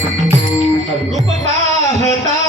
रूप पाहता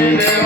Amen.